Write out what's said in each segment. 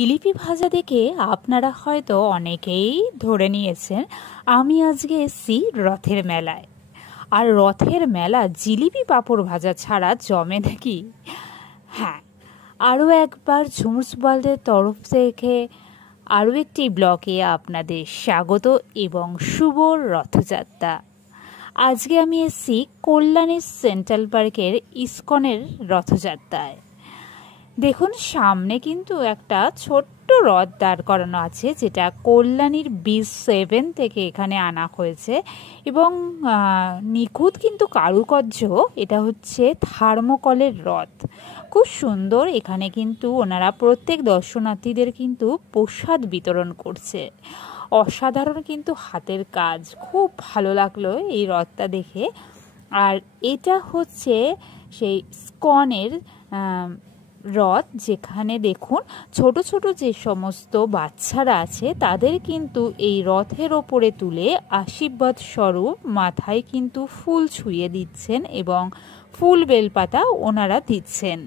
জিলিপি ভাজা দেখে আপনারা হয়তো অনেকেই ধরে নিয়েছেন আমি আজকে এসেছি রথের মেলায়। আর রথের মেলা জিলিপি পাঁপড় ভাজা ছাড়া জমে নাকি? হ্যাঁ, আরও একবার ঝুমুস ওয়ার্ল্ডের তরফ থেকে আরও একটি ব্লগে আপনাদের স্বাগত এবং শুভ রথযাত্রা। আজকে আমি এসেছি কল্যাণী সেন্ট্রাল পার্কের ইসকনের রথযাত্রায়। দেখুন, সামনে কিন্তু একটা ছোট্ট রথ দাঁড় করানো আছে, যেটা কল্যাণীর B7 থেকে এখানে আনা হয়েছে এবং নিখুঁত কিন্তু কারুকার্য। এটা হচ্ছে থার্মোকলের রথ, খুব সুন্দর। এখানে কিন্তু ওনারা প্রত্যেক দর্শনার্থীদের কিন্তু প্রসাদ বিতরণ করছে। অসাধারণ কিন্তু হাতের কাজ, খুব ভালো লাগলো এই রথটা দেখে। আর এটা হচ্ছে সেই ইসকনের রথ, যেখানে দেখুন ছোট ছোট যে সমস্ত বাচ্চারা আছে তাদের কিন্তু এই রথের ওপরে তুলে আশীর্বাদ স্বরূপ মাথায় কিন্তু ফুল ছুঁয়ে দিচ্ছেন এবং ফুল বেলপাতা ওনারা দিচ্ছেন।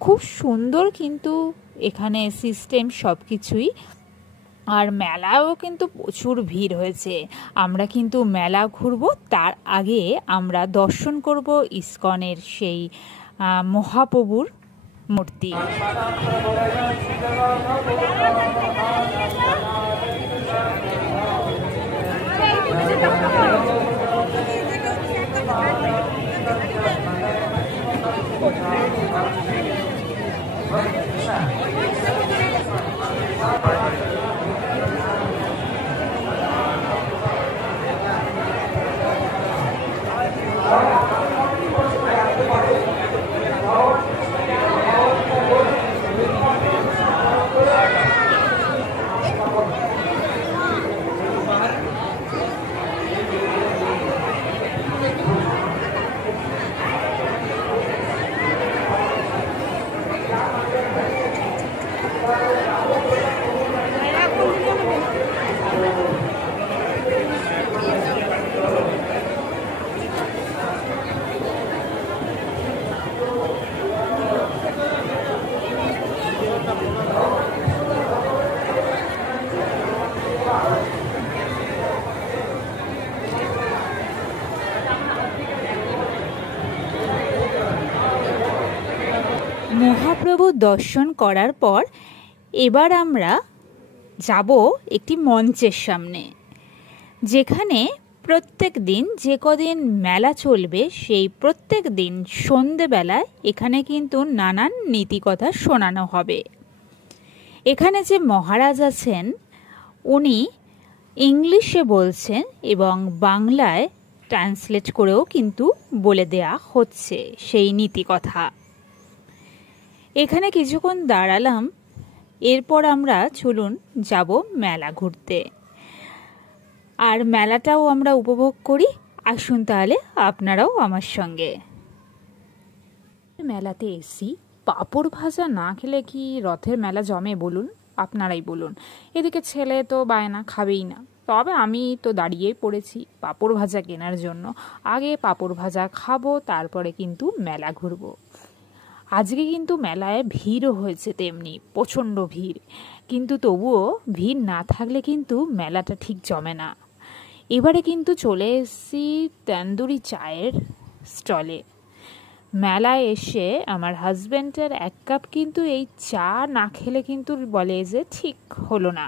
খুব সুন্দর কিন্তু এখানে সিস্টেম সব কিছুই। আর মেলাও কিন্তু প্রচুর ভিড় হয়েছে। আমরা কিন্তু মেলা ঘুরবো, তার আগে আমরা দর্শন করব ইসকনের সেই মহাপ্রভুর মূর্তি। মহাপ্রভু দর্শন করার পর এবার আমরা যাব একটি মঞ্চের সামনে, যেখানে প্রত্যেক দিন যে কদিন মেলা চলবে সেই প্রত্যেক দিন সন্ধেবেলায় এখানে কিন্তু নানান নীতিকথা শোনানো হবে। এখানে যে মহারাজ আছেন উনি ইংলিশে বলছেন এবং বাংলায় ট্রান্সলেট করেও কিন্তু বলে দেয়া হচ্ছে সেই নীতিকথা। এখানে কিছুক্ষণ দাঁড়ালাম, এরপর আমরা চলুন যাব মেলা ঘুরতে, আর মেলাটাও আমরা উপভোগ করি। আসুন তাহলে আপনারাও আমার সঙ্গে। মেলাতে এসি পাঁপড় ভাজা না খেলে কি রথের মেলা জমে বলুন? আপনারাই বলুন। এদিকে ছেলে তো বায়না খাবেই না, তবে আমি তো দাঁড়িয়েই পড়েছি পাঁপড় ভাজা কেনার জন্য। আগে পাঁপড় ভাজা খাবো, তারপরে কিন্তু মেলা ঘুরবো। আজকে কিন্তু মেলায় ভিড়ও হয়েছে, তেমনি প্রচণ্ড ভিড়, কিন্তু তবুও ভিড় না থাকলে কিন্তু মেলাটা ঠিক জমে না। এবারে কিন্তু চলে এসেছি তন্দুরি চায়ের স্টলে। মেলায় এসে আমার হাজব্যান্ডের এক কাপ কিন্তু এই চা না খেলে কিন্তু বলে যে ঠিক হলো না।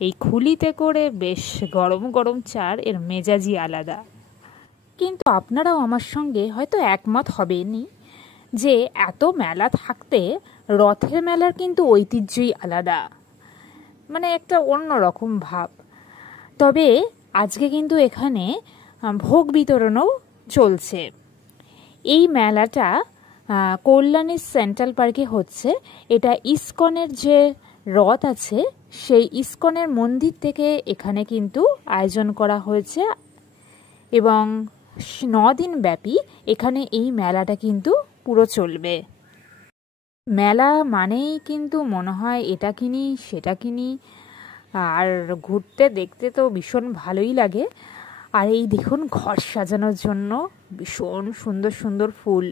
এই খুলিতে করে বেশ গরম গরম চার এর মেজাজই আলাদা। কিন্তু আপনারাও আমার সঙ্গে হয়তো একমত হবেনই যে এত মেলা থাকতে রথের মেলার কিন্তু ঐতিহ্যই আলাদা, মানে একটা অন্য রকম ভাব। তবে আজকে কিন্তু এখানে ভোগ বিতরণও চলছে। এই মেলাটা কল্যাণী সেন্ট্রাল পার্কে হচ্ছে। এটা ইসকনের যে রথ আছে সেই ইসকনের মন্দির থেকে এখানে কিন্তু আয়োজন করা হয়েছে এবং 9 দিন ব্যাপী এখানে এই মেলাটা কিন্তু পুরো চলবে। মেলা মানেই কিন্তু মনে হয় এটা কিনি সেটা কিনি, আর ঘুরতে দেখতে তো ভীষণ ভালোই লাগে। আর এই দেখুন, ঘর সাজানোর জন্য ভীষণ সুন্দর সুন্দর ফুল,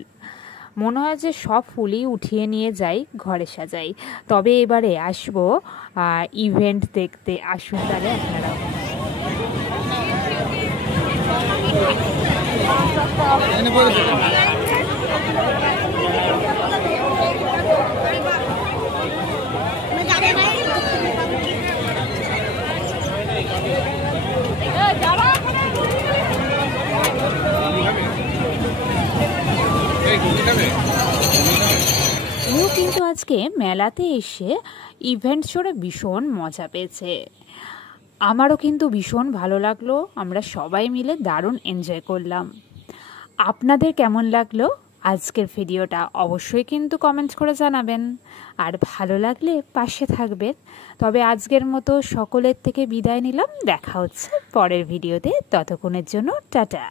মনে হয় যে সব ফুলই উঠিয়ে নিয়ে যাই, ঘরে সাজাই। তবে এবারে আসবো ইভেন্ট দেখতে। আসুন তাহলে আপনারা। ও কিন্তু আজকে মেলাতে এসে ইভেন্ট শোরে ভীষণ মজা পেয়েছে। আমারও কিন্তু ভীষণ ভালো লাগলো, আমরা সবাই মিলে দারুণ এনজয় করলাম। আপনাদের কেমন লাগলো আজকের ভিডিওটা অবশ্যই কিন্তু কমেন্ট করে জানাবেন, আর ভালো লাগলে পাশে থাকবেন। তবে আজকের মতো সকলের থেকে বিদায় নিলাম, দেখা হচ্ছে পরের ভিডিওতে, ততক্ষণের জন্য টাটা।